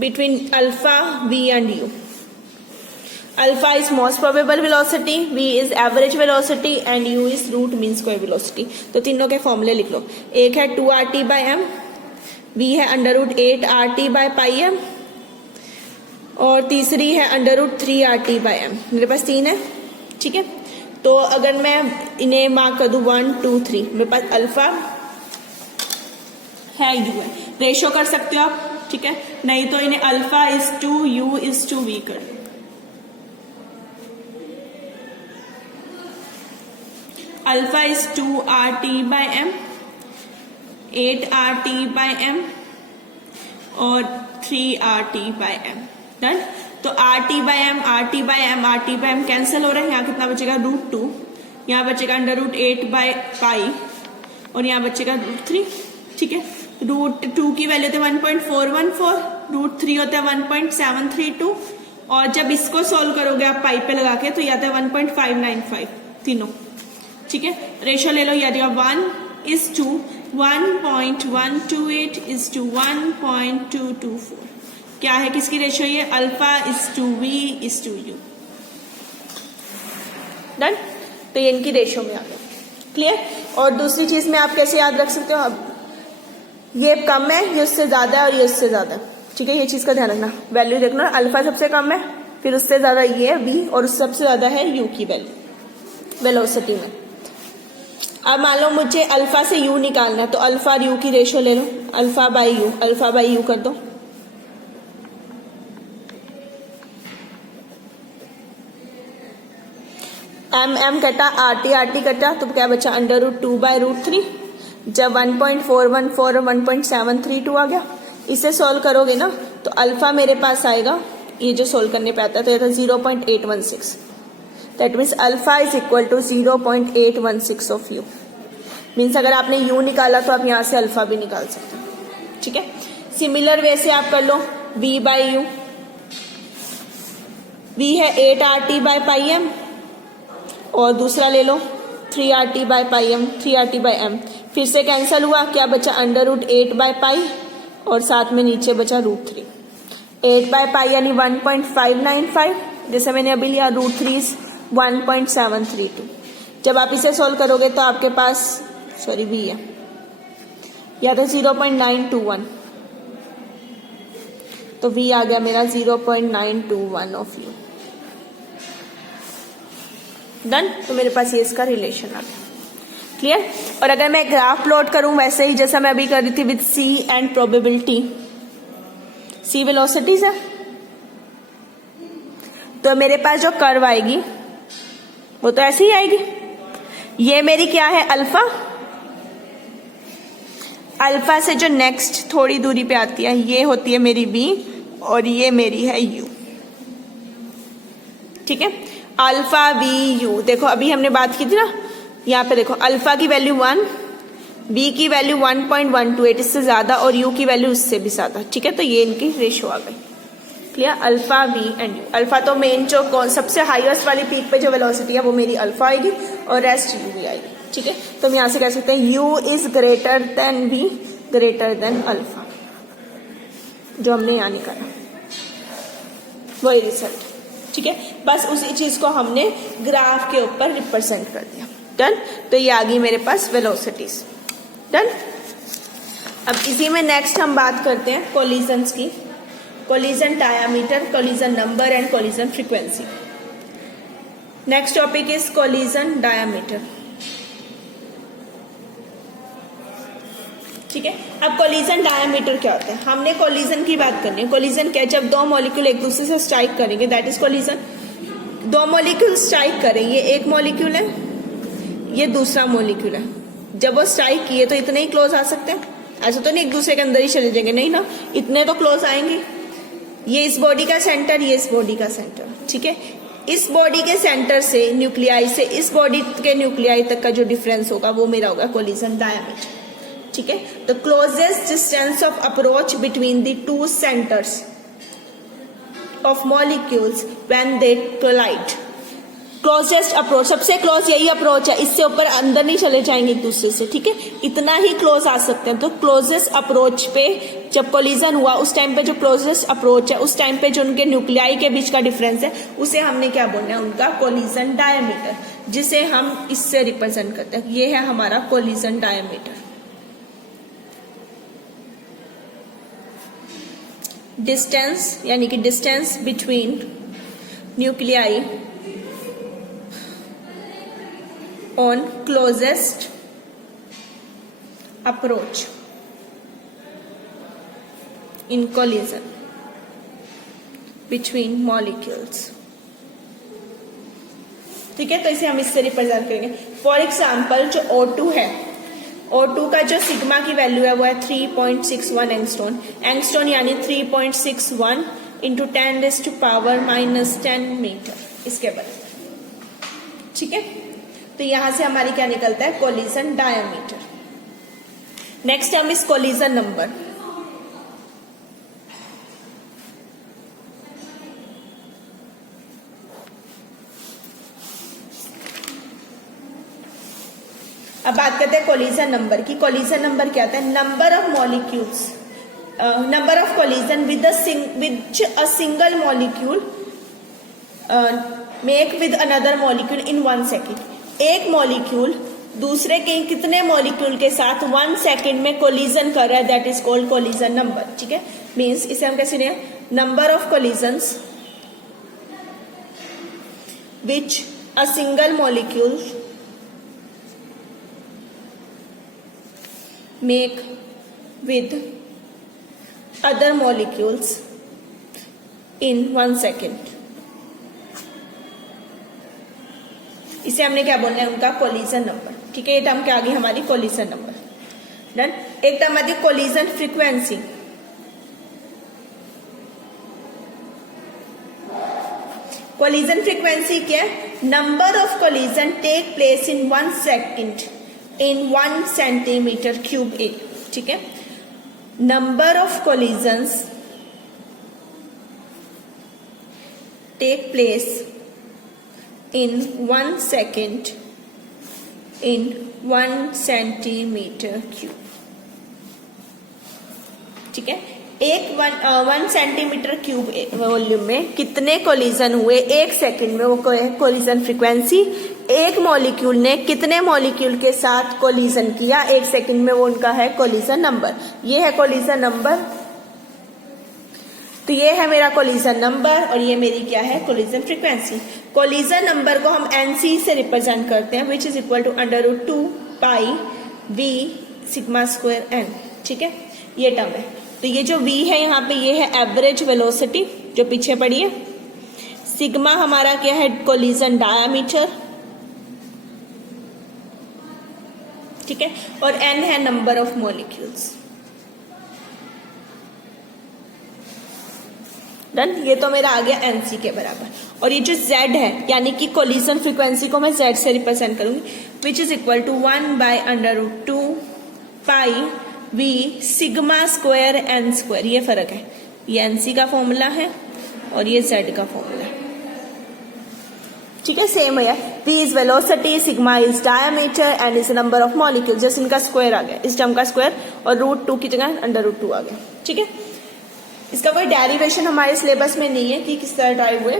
between alpha, V and U. Alpha is most probable velocity, V is average velocity and U is root mean square velocity. तो तीनों के फॉर्मूले लिख लो। एक है 2RT/m, V है √8RT/πm और तीसरी है √3RT/m। मेरे पास 3 है, ठीक है। तो अगर मैं इन्हें मार्क कर दूं 1 2 3, मेरे पास अल्फा है, U है, रेशो कर सकते हो आप, ठीक है। नहीं तो इन्हें alpha is to U is to V कर दो। अल्फा इज 2RT/m, 8RT/m और 3RT/m। डन। तो RT/m कैंसिल हो रहा है। यहाँ कितना बचेगा √2, यहाँ बचेगा √8/π और यहाँ बचेगा √3। ठीक है, √2 की वैल्यू होती है 1.414, √3 होता है 1.732 और जब इसको सोल्व करोगे आप पाई पे लगा के तो ये आता है 1.595 तीनों। ठीक है, रेशो ले लो, ये आ जाएगा 1:1, 1.128 इज टू 1.224। क्या है किसकी रेशो? ये alpha is to V is to U. Done. तो ये इनकी रेशो में आ गया। क्लियर। और दूसरी चीज में आप कैसे याद रख सकते हो, अब ये कम है, ये उससे ज्यादा है और ये उससे ज्यादा है। ठीक है, ये चीज का ध्यान रखना, वैल्यू देखना, अल्फा सबसे कम है, फिर उससे ज्यादा ये है वी और उससे सबसे ज्यादा है यू की वैल्यू वेलोसिटी में। अब मान लो मुझे अल्फा से यू निकालना, तो अल्फा और यू की रेशो ले लो, अल्फा बाई यू कर दो। एम कटा, आर टी कटा, तो क्या बचा √2/√3। जब 1.414 और 1.732 आ गया, इसे सॉल्व करोगे ना तो अल्फा मेरे पास आएगा, ये जो सॉल्व करने पे आता है तो ये था 0.816। That means alpha is equal to 0.816 of U. Means अगर आपने यू निकाला तो आप यहाँ से अल्फा भी निकाल सकते हो। ठीक है, सिमिलर वे से आप कर लो v/u। v है 8RT/m और दूसरा ले लो 3RT/m, 3RT/m। फिर से कैंसिल हुआ, क्या बचा √8/π और साथ में नीचे बचा √3। 8/π यानी 1.595, जैसे मैंने अभी लिया, √3 1.732। जब आप इसे सोल्व करोगे तो आपके पास v है, या तो 0.921, तो v आ गया मेरा 0.921 ऑफ यू। डन। तो मेरे पास ये इसका रिलेशन आ गया। क्लियर। और अगर मैं ग्राफ प्लॉट करूं वैसे ही जैसा मैं अभी कर रही थी with C and probability, C velocities है, तो मेरे पास जो कर्व आएगी वो तो ऐसे ही आएगी। ये मेरी क्या है अल्फा, अल्फा से जो नेक्स्ट थोड़ी दूरी पे आती है ये होती है मेरी v और ये मेरी है u। ठीक है, अल्फा वी यू। देखो अभी हमने बात की थी ना, यहाँ पे देखो अल्फा की वैल्यू 1, बी की वैल्यू 1.128, इससे ज्यादा, और यू की वैल्यू उससे भी ज्यादा। ठीक है, तो ये इनकी रेशो आ गई। Clear. Alpha V and U. Alpha तो मेन जो सबसे हाईएस्ट वाली पीक पे जो वेलोसिटी है वो मेरी अल्फा आएगी और रेस्ट यू भी आएगी। ठीक है, तो हम यहाँ से कह सकते हैं you is greater than V greater than alpha, जो हमने यहाँ निकाला वही रिजल्ट। ठीक है, बस उसी चीज को हमने ग्राफ के ऊपर रिप्रेजेंट कर दिया। डन। तो ये आ गई मेरे पास वेलोसिटीज। डन। अब इसी में नेक्स्ट हम बात करते हैं कोलिजन्स की, collision diameter, collision number and collision frequency. Next topic is collision diameter. ठीक है, अब कोलिजन डायामीटर क्या होता है? हमने कोलिजन की बात करनी है। कोलिजन क्या है? जब दो मॉलिक्यूल एक दूसरे से स्ट्राइक करेंगे, दैट इज कोलिजन। दो मॉलिक्यूल स्ट्राइक करें, ये एक मॉलिक्यूल है, ये दूसरा मॉलिक्यूल है। जब वो स्ट्राइक किए तो इतने ही क्लोज आ सकते हैं, ऐसा तो नहीं एक दूसरे के अंदर ही चले जाएंगे, नहीं ना, इतने तो क्लोज आएंगे। ये इस बॉडी का सेंटर, ये इस बॉडी का सेंटर। ठीक है, इस बॉडी के सेंटर से न्यूक्लियाई से इस बॉडी के न्यूक्लियाई तक का जो डिफरेंस होगा वो मेरा होगा कोलिजन डायामीटर। ठीक है, the closest distance of approach between the two centres of molecules when they collide. Closest approach, सबसे क्लोज यही अप्रोच है, इससे ऊपर अंदर नहीं चले जाएंगे एक दूसरे से। ठीक है, इतना ही क्लोज आ सकते हैं। तो क्लोजेस्ट अप्रोच पे जब कोलिजन हुआ उस टाइम पे जो क्लोजेस्ट अप्रोच है उस टाइम पे जो उनके न्यूक्लियाई के बीच का डिफरेंस है उसे हमने क्या बोलना है? उनका कोलिजन डायमीटर, जिसे हम इससे रिप्रेजेंट करते हैं। ये है हमारा कोलिजन डायमीटर। डिस्टेंस यानी कि distance between nuclei on closest approach in collision between molecules। ठीक है, तो इसे हम इससे रिप्रेजेंट करेंगे। फॉर एग्जाम्पल जो O2 है, O2 का जो सिग्मा की वैल्यू है वो है 3.61 एंगस्ट्रॉन, एंगस्ट्रॉन यानी 3.61 इंटू 10⁻⁻10 मीटर, इसके बराबर। ठीक है, तो यहां से हमारी क्या निकलता है, collision diameter. Next term is collision number. अब बात करते हैं कोलिजन नंबर की। कोलिजन नंबर क्या होता है, number of molecules, number of collision with a single molecule make with another molecule in 1 second. एक मॉलिक्यूल दूसरे के कितने मॉलिक्यूल के साथ 1 सेकेंड में कोलिजन कर रहा है, that is called collision number. ठीक है, मीन्स इसे हम कैसे लें, number of collisions which a single molecule make with other molecules in 1 second। इसे हमने क्या बोलना है, उनका कोलिजन नंबर। ठीक है, ये टर्म क्या आ गई हमारी, कोलिजन नंबर। डन। एक टर्म आती है कोलिजन फ्रीक्वेंसी। कोलिजन फ्रीक्वेंसी क्या है, number of collision take place in 1 second in 1 centimeter cube A। ठीक है, number of collisions take place in 1 second in 1 centimetre cube. ठीक है, एक 1 सेंटीमीटर क्यूब वॉल्यूम में कितने कोलिजन हुए एक सेकेंड में, वो कोलिजन फ्रीक्वेंसी। एक मॉलिक्यूल ने कितने मॉलिक्यूल के साथ कोलिजन किया एक सेकंड में, वो उनका है कोलिजन नंबर। ये है कोलिजन नंबर, तो ये है मेरा कोलिजन नंबर और ये मेरी क्या है, कोलिजन फ्रीक्वेंसी। कोलिजन नंबर को हम NC से रिप्रेजेंट करते हैं, which is equal to √2 pi V sigma square n। ठीक है, ये टर्म है। तो ये जो V है यहाँ पे, ये है एवरेज वेलोसिटी जो पीछे पड़ी है। सिग्मा हमारा क्या है, कोलिजन डायामीटर। ठीक है, और n है नंबर ऑफ मॉलिक्यूल्स। डन, ये तो मेरा आ गया NC के बराबर। और ये जो Z है, यानी कि कोलिजन फ्रीक्वेंसी को मैं Z से रिप्रेजेंट करूंगी, which is equal to 1/√2 pi V sigma square n square. ये फर्क है, ये NC का फॉर्मूला है और ये Z का फॉर्मूला है। ठीक है, सेम है। V is velocity, sigma is diameter, n is number of molecule. जैसे इनका स्क्वायर आ गया, इस टर्म का स्क्वायर, और √2 की जगह √2 आ गया। ठीक है, इसका कोई डेरिवेशन हमारे सिलेबस में नहीं है कि किस तरह ड्राइव हुए।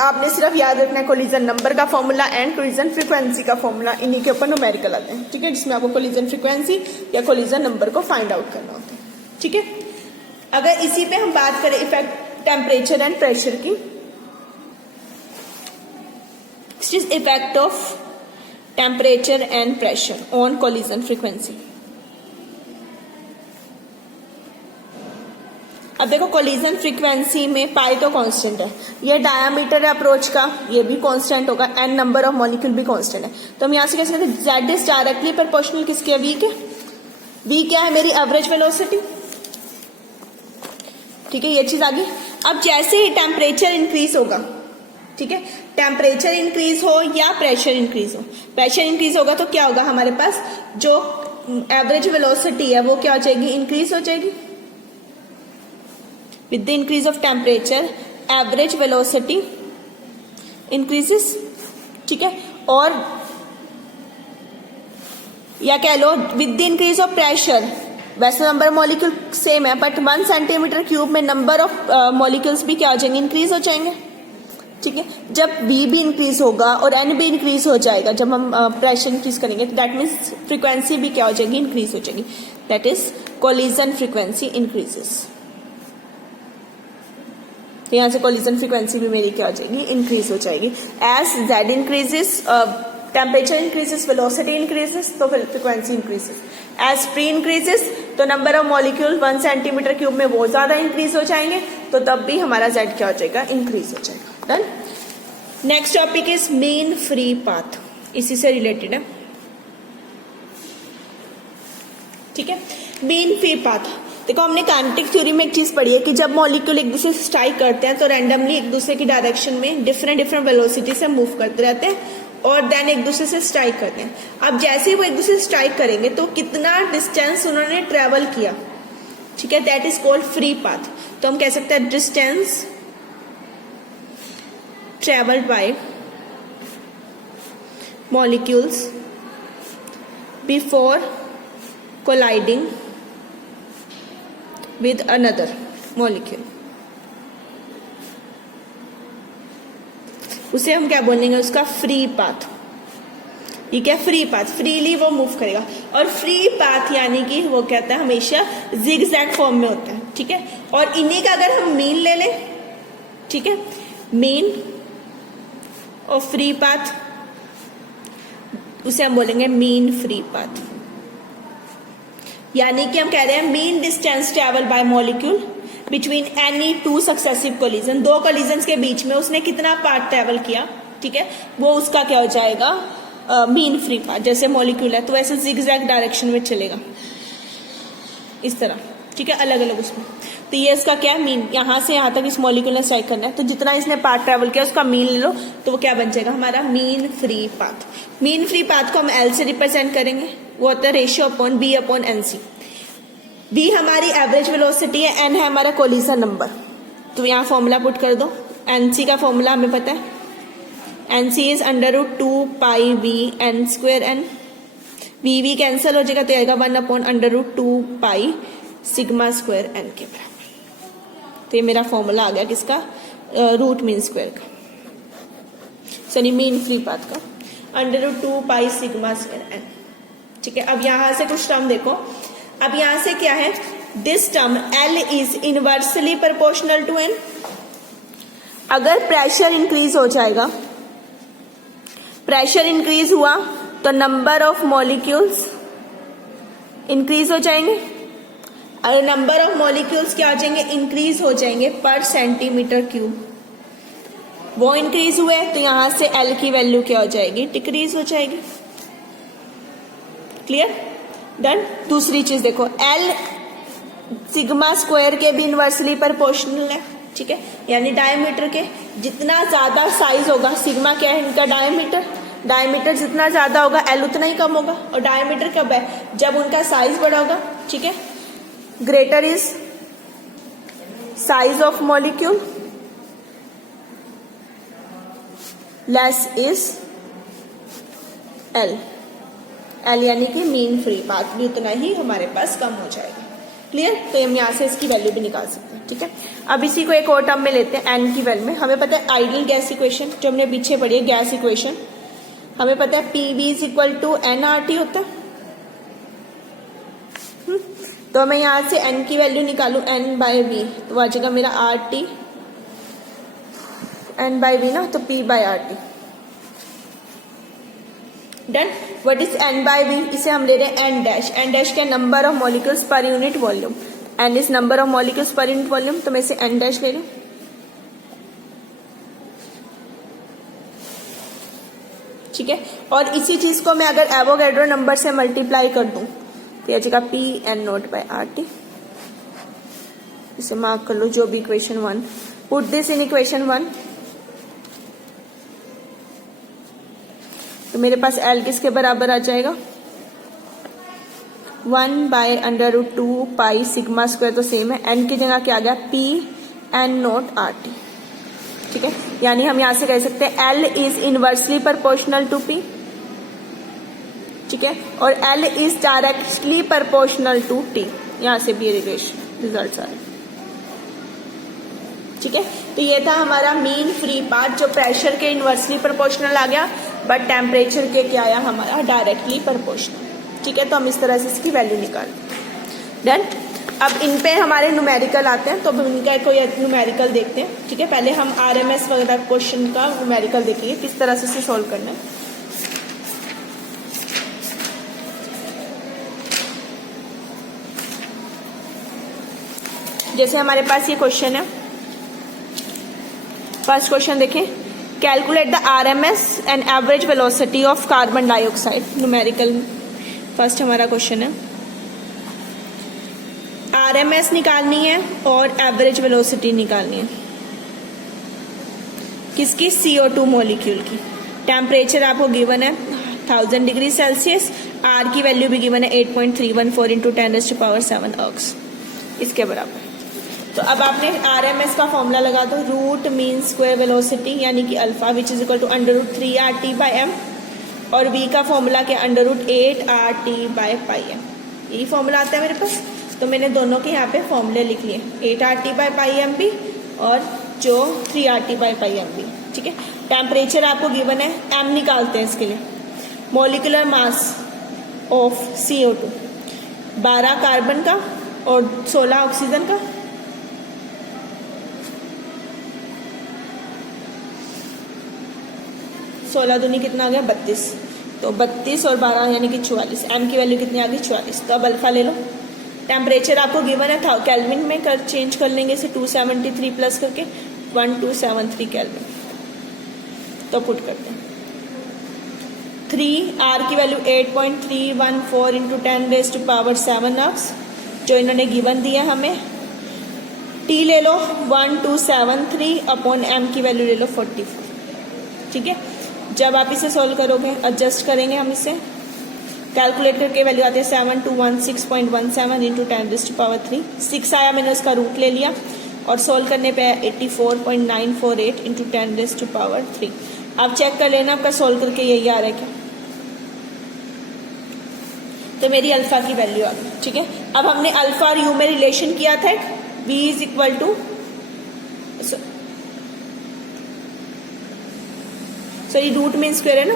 आपने सिर्फ याद रखना है कोलिजन नंबर का फॉर्मूला एंड कोलिजन फ्रीक्वेंसी का फॉर्मूला, इन्हीं के ऊपर न्यूमेरिकल आते हैं। ठीक है, जिसमें आपको कोलिजन फ्रीक्वेंसी या कोलिजन नंबर को फाइंड आउट करना होता है। ठीक है, अगर इसी पे हम बात करें इफेक्ट टेम्परेचर एंड प्रेशर की, is effect of temperature and pressure on collision frequency। अब देखो कोलिजन फ्रीक्वेंसी में पाई तो कांस्टेंट है, ये डायामीटर है अप्रोच का, ये भी कांस्टेंट होगा, एन नंबर ऑफ मॉलिक्यूल भी कांस्टेंट है। तो हम यहां से कैसे कहते हैं, जेड इज डायरेक्टली प्रोपोर्शनल किसके, वी के। वी क्या है, मेरी एवरेज वेलोसिटी। ठीक है, ये चीज आ गई। अब जैसे ही टेम्परेचर इंक्रीज होगा, ठीक है, टेम्परेचर इंक्रीज हो या प्रेशर इंक्रीज हो, प्रेशर इंक्रीज होगा तो क्या होगा, हमारे पास जो एवरेज वेलोसिटी है वो क्या हो जाएगी, इंक्रीज हो जाएगी। With the increase of temperature average velocity increases. ठीक है, और या कह लो with the increase of pressure, वैसे नंबर ऑफ मॉलिक्यूल सेम है बट 1 सेंटीमीटर क्यूब में नंबर ऑफ मॉलिक्यूल्स भी क्या हो जाएंगे, इंक्रीज हो जाएंगे। ठीक है, जब V भी इंक्रीज होगा और N भी इंक्रीज हो जाएगा, जब हम प्रेशर इंक्रीज करेंगे तो दैट मीन्स फ्रीक्वेंसी भी क्या हो जाएगी, इंक्रीज हो जाएगी। That is collision frequency increases. तो यहां से कोलिजन फ्रीक्वेंसी भी मेरी क्या हो जाएगी, इंक्रीज हो जाएगी। As Z increases, temperature increases, velocity increases, तो frequency increases. As P increases, तो number of molecule 1 centimetre cube में वो ज्यादा इंक्रीज हो जाएंगे, तो तब भी हमारा Z क्या हो जाएगा, इंक्रीज हो जाएगा। Done. Next topic is mean free path. इसी से रिलेटेड है, ठीक है। मीन फ्री पाथ, देखो हमने काइनेटिक थ्योरी में एक चीज पढ़ी है कि जब मॉलिक्यूल एक दूसरे से स्ट्राइक करते हैं तो रैंडमली एक दूसरे की डायरेक्शन में डिफरेंट वेलोसिटी से मूव करते रहते हैं और देन एक दूसरे से स्ट्राइक करते हैं। अब जैसे ही वो एक दूसरे से स्ट्राइक करेंगे तो कितना डिस्टेंस उन्होंने ट्रेवल किया, ठीक है, that is called free path. तो हम कह सकते हैं distance travelled by molecules before colliding with another molecule, उसे हम क्या बोलेंगे, उसका फ्री पाथ। ये क्या फ्री पाथ, फ्रीली वो मूव करेगा। और फ्री पाथ यानी कि वो कहता है हमेशा जिगजैग फॉर्म में होता है, ठीक है। और इन्हीं का अगर हम मीन ले लें, ठीक है, मीन और फ्री पाथ, उसे हम बोलेंगे मीन फ्री पाथ। यानी कि हम कह रहे हैं mean distance travel by molecule between any two successive collision, दो कोलिजन्स के बीच में उसने कितना पाथ ट्रेवल किया, ठीक है, वो उसका क्या हो जाएगा, मीन फ्री पाथ। जैसे मॉलिक्यूल है तो वैसे जिगजैग डायरेक्शन में चलेगा इस तरह, ठीक है, अलग अलग उसमें। तो ये इसका क्या मीन, यहां से यहां तक इस मॉलिक्यूल ने स्ट्राइक करना है तो जितना इसने पाथ ट्रेवल किया उसका मीन ले लो तो वो क्या बन जाएगा हमारा mean free path. Mean free path को हम एल से रिप्रेजेंट करेंगे, वो होता है ratio upon B upon NC. B हमारी एवरेज वेलोसिटी है, एन है हमारा कोलिजन नंबर। तो यहाँ फॉर्मूला पुट कर दो, एनसी का फॉर्मूला हमें पता है, NC is √2 pi V N square N. V cancel हो जाएगा तो आएगा 1/√2 पाई सिग्मा स्क्वायर एन के बराबर। तो ये मेरा फॉर्मूला आ गया किसका, रूट मीन स्क्वायर का, सॉरी मीन फ्री पाथ का, √2 पाई सिग्मा स्क्वायर एन, ठीक है। अब यहां से कुछ टर्म देखो, अब यहां से क्या है, this term L is inversely proportional to N। अगर प्रेशर इंक्रीज हो जाएगा, प्रेशर इंक्रीज हुआ तो नंबर ऑफ मॉलिक्यूल्स इंक्रीज हो जाएंगे, और नंबर ऑफ मॉलिक्यूल्स क्या हो जाएंगे, इंक्रीज हो जाएंगे पर सेंटीमीटर क्यूब। वो इंक्रीज हुए तो यहां से L की वैल्यू क्या हो जाएगी, डिक्रीज हो जाएगी। Clear, done. दूसरी चीज देखो, L सिग्मा स्क्वायर के भी इनवर्सली प्रोपोर्शनल है, ठीक है, यानी डायमीटर के जितना ज्यादा साइज होगा, सिग्मा क्या है इनका डायमीटर, डायमीटर जितना ज्यादा होगा L उतना ही कम होगा। और डायमीटर कब है, जब उनका साइज बड़ा होगा, ठीक है। Greater is size of molecule, less is L। L यानी कि मीन फ्री पाथ भी उतना ही हमारे पास कम हो जाएगा। क्लियर, तो हम यहाँ से इसकी वैल्यू भी निकाल सकते हैं, ठीक है। अब इसी को एक और टर्म में लेते हैं, एन की वैल्यू में। हमें पता है आइडियल गैस इक्वेशन जो हमने पीछे पढ़ी है, गैस इक्वेशन हमें पता है PV is equal to NRT होता है। तो मैं यहाँ से n की वैल्यू निकालू N/V, तो आ जाएगा मेरा RT, N/V ना, तो P/RT। Done. What is N/V, इसे हम ले रहे हैं N डैश। N डैश क्या, number of molecules per unit volume. N is number of molecules per unit volume, तो मैं इसे N डैश ले रही हूं, ठीक है। और इसी चीज को मैं अगर एवोगैड्रो नंबर से मल्टीप्लाई कर दूं तो यह जगह P/RT। इसे मार्क कर लो, जो भी equation 1, put this in equation 1। तो मेरे पास L किसके बराबर आ जाएगा, 1/√2 पाई सिग्मा स्क्वायर, तो सेम है। N की जगह क्या आ गया, P/N0RT, ठीक है। यानी हम यहां से कह सकते हैं L is inversely proportional to P, ठीक है, और L is directly proportional to T। यहां से भी रिलेशन रिजल्ट आ रहे, ठीक है। तो ये था हमारा मीन फ्री पाथ जो प्रेशर के इनवर्सली प्रोपोर्शनल आ गया, बट टेम्परेचर के क्या आया हमारा डायरेक्टली प्रोपोर्शनल, ठीक है। तो हम इस तरह से इसकी वैल्यू निकाल, डन। अब इन पे हमारे न्यूमेरिकल आते हैं, तो अब इनका कोई न्यूमेरिकल देखते हैं, ठीक है। पहले हम RMS वगैरह क्वेश्चन का न्यूमेरिकल देखेंगे किस तरह से इसे सोल्व करना है। जैसे हमारे पास ये क्वेश्चन है, फर्स्ट क्वेश्चन देखें, calculate the RMS and average velocity of carbon dioxide. Numerical first हमारा क्वेश्चन है, RMS निकालनी है और एवरेज वेलोसिटी निकालनी है किसकी, CO2 मॉलिक्यूल की। टेम्परेचर आपको गिवन है 1000 डिग्री सेल्सियस, R की वैल्यू भी गिवन है 8.314 इंटू 10⁻⁷ अर्ग्स, इसके बराबर। तो अब आपने RMS का फॉर्मूला लगा दो, रूट मीन स्क्वायर वेलोसिटी यानी कि alpha which is equal to √3RT/m, और V का फॉर्मूला क्या, √8RT/πm। यही फॉर्मूला आता है मेरे पास, तो मैंने दोनों के यहाँ पे फॉर्मूले लिख लिए, 8RT/πm भी और जो 3RT/πm भी, ठीक है। टेम्परेचर आपको गिवन है, M निकालते हैं इसके लिए। Molecular mass of CO2 12 carbon का और 16 ऑक्सीजन का, सोलह दूनी कितना आ गया 32, तो 32 और 12 यानी कि 44। M की वैल्यू कितनी आ गई 44। तो अब अल्फा ले लो। टेम्परेचर आपको गिवन है था, केल्विन में कर चेंज कर लेंगे इसे 273 प्लस करके 1273 केल्विन, तो पुट करते हैं 3, R की वैल्यू 8.314 इंटू 10⁻⁷ अर्ग्स जो इन्होंने गिवन दिया हमें। T ले लो 1273 अपॉन M की वैल्यू ले लो 44, ठीक है। जब आप इसे सॉल्व करोगे, एडजस्ट करेंगे हम इसे, कैलकुलेट करके वैल्यू आती है 7216.17 इंटू 10⁻3, 6 आया, मैंने उसका रूट ले लिया और सॉल्व करने पे 84.948 इंटू 10⁻3। आप चेक कर लेना आपका सॉल्व करके यही आ रहा है क्या, तो मेरी अल्फा की वैल्यू आ गई, ठीक है। अब हमने अल्फा और यू में रिलेशन किया था, V is equal to, sorry root mean square है ना,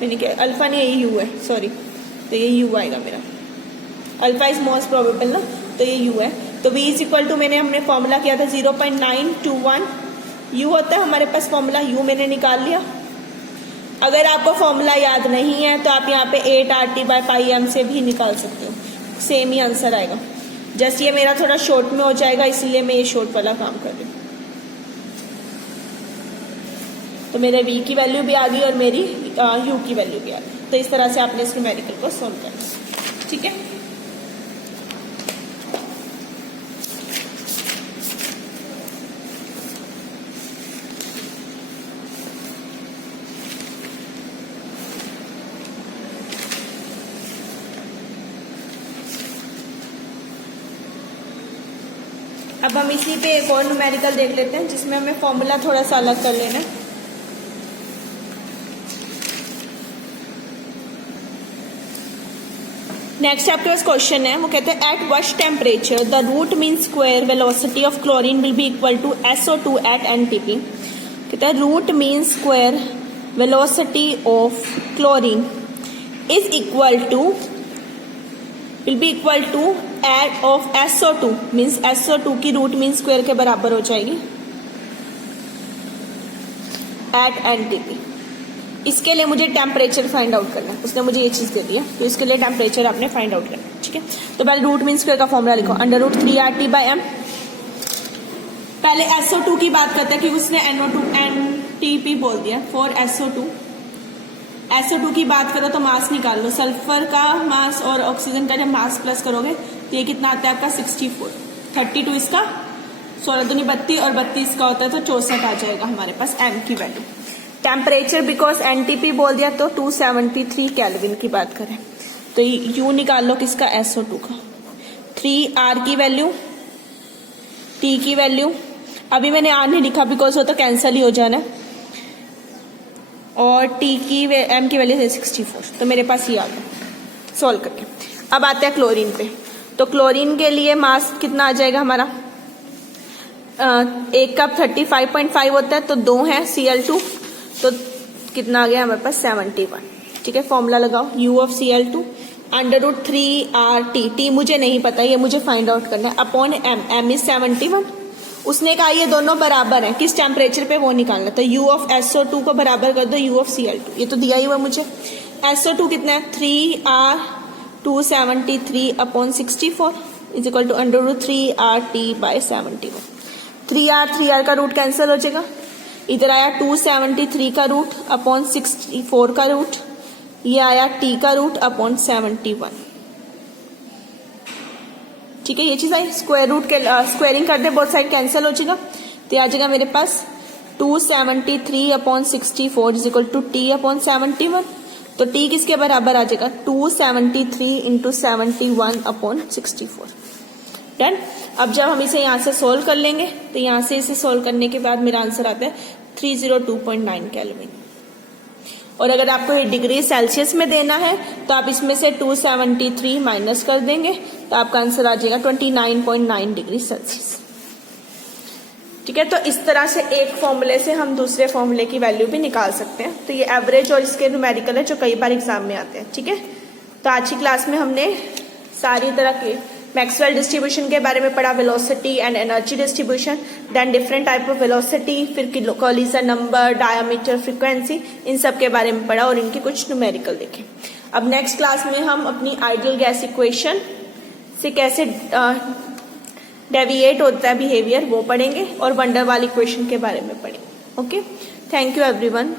मैंने क्या अल्फा नहीं, ये यू है, सॉरी, तो ये यू आएगा मेरा, अल्फा इज मोस्ट प्रोबेबल ना, तो ये यू है। तो V इज इक्वल टू हमने फॉर्मूला किया था 0.921 यू होता है हमारे पास फॉर्मूला, यू मैंने निकाल लिया। अगर आपको फॉर्मूला याद नहीं है तो आप यहाँ पे 8RT/πm से भी निकाल सकते हो, सेम ही आंसर आएगा। जस्ट ये मेरा थोड़ा शॉर्ट में हो जाएगा, इसलिए मैं ये शॉर्ट वाला काम कर रही हूँ। तो मेरे V की वैल्यू भी आ गई और मेरी U की वैल्यू भी आ गई। तो इस तरह से आपने इस न्यूमेरिकल को सॉल्व करना, ठीक है। अब हम इसी पे एक और न्यूमेरिकल देख लेते हैं जिसमें हमें फॉर्मूला थोड़ा सा अलग कर लेना है। नेक्स्ट आपके पास क्वेश्चन है, वो कहते हैं at what temperature the root mean square velocity of chlorine will be equal to SO2 at NTP। कहते हैं root mean square velocity of chlorine is equal to will be equal to at of SO2 means SO2 की root mean square के बराबर हो जाएगी eight NTP। इसके लिए मुझे टेम्परेचर फाइंड आउट करना है, उसने मुझे ये चीज दे दी है, तो इसके लिए टेम्परेचर आपने फाइंड आउट करना है, ठीक है। तो पहले रूट मीन स्क्वायर का फॉर्मूला लिखो, √3RT/m। पहले SO2 की बात करते हैं क्योंकि उसने NO2 NTP बोल दिया फॉर SO2। SO2 की बात करो तो मास निकाल लो, सल्फर का मास और ऑक्सीजन का जब मास प्लस करोगे तो ये कितना आता है आपका 64, 32 इसका, 16 दूनी 32 और 32 का होता है तो 64 आ जाएगा हमारे पास M की वैल्यू। टेम्परेचर बिकॉज NTP बोल दिया तो 273 केल्विन की बात करें तो U निकाल लो किसका, SO2 का। 3R की वैल्यू, T की वैल्यू, अभी मैंने R नहीं लिखा बिकॉज वो तो कैंसिल ही हो जाना है, और T की M की वैल्यू है 64, तो मेरे पास ये आ गया सॉल्व करके। अब आते हैं क्लोरीन पे, तो क्लोरीन के लिए मास कितना आ जाएगा हमारा, एक कप 35.5 होता है तो 2 है Cl2, तो कितना आ गया हमारे पास 71, ठीक है। फॉर्मूला लगाओ U of Cl2 √3RT, T मुझे नहीं पता, ये मुझे फाइंड आउट करना है, अपॉन M इज 71। उसने कहा ये दोनों बराबर हैं, किस टेम्परेचर पे वो निकालना, तो U ऑफ SO2 को बराबर कर दो U ऑफ Cl2, ये तो दिया ही हुआ मुझे। SO2 कितना है 3R273 upon 64 is equal to √3RT/71। 3R का रूट कैंसिल हो जाएगा, इधर आया 273 का रूट अपॉन 64 का रूट, ये आया t का रूट अपॉन 71। ठीक है, ये चीज आई। स्क्वायर रूट के स्क्वायरिंग कर दे, बोथ साइड कैंसिल हो जाएगा, तो आ जाएगा मेरे पास 273 upon 64 is equal to t upon 71। तो t किसके बराबर आ जाएगा, 273 इंटू 71 अपॉन 64। डन। अब जब हम इसे यहाँ से सोल्व कर लेंगे तो यहाँ से इसे सोल्व करने के बाद मेरा आंसर आता है 302.9 केल्विन। और अगर आपको ये डिग्री सेल्सियस में देना है तो आप इसमें से 273 माइनस कर देंगे तो आपका आंसर आ जाएगा 29.9 डिग्री सेल्सियस। ठीक है, तो इस तरह से एक फॉर्मूले से हम दूसरे फॉर्मूले की वैल्यू भी निकाल सकते हैं। तो ये एवरेज और इसके न्यूमेरिकल है जो कई बार एग्जाम में आते हैं। ठीक है, तो आज की क्लास में हमने सारी तरह के मैक्सवेल डिस्ट्रीब्यूशन के बारे में पढ़ा, velocity and energy distribution, then different type of velocity, फिर कॉलिजन नंबर, डायमीटर, फ्रीक्वेंसी, इन सब के बारे में पढ़ा और इनके कुछ न्यूमेरिकल देखे। अब नेक्स्ट क्लास में हम अपनी आइडियल गैस इक्वेशन से कैसे डेविएट होता है बिहेवियर वो पढ़ेंगे और वंडर वाल इक्वेशन के बारे में पढ़ेंगे। Okay, thank you everyone.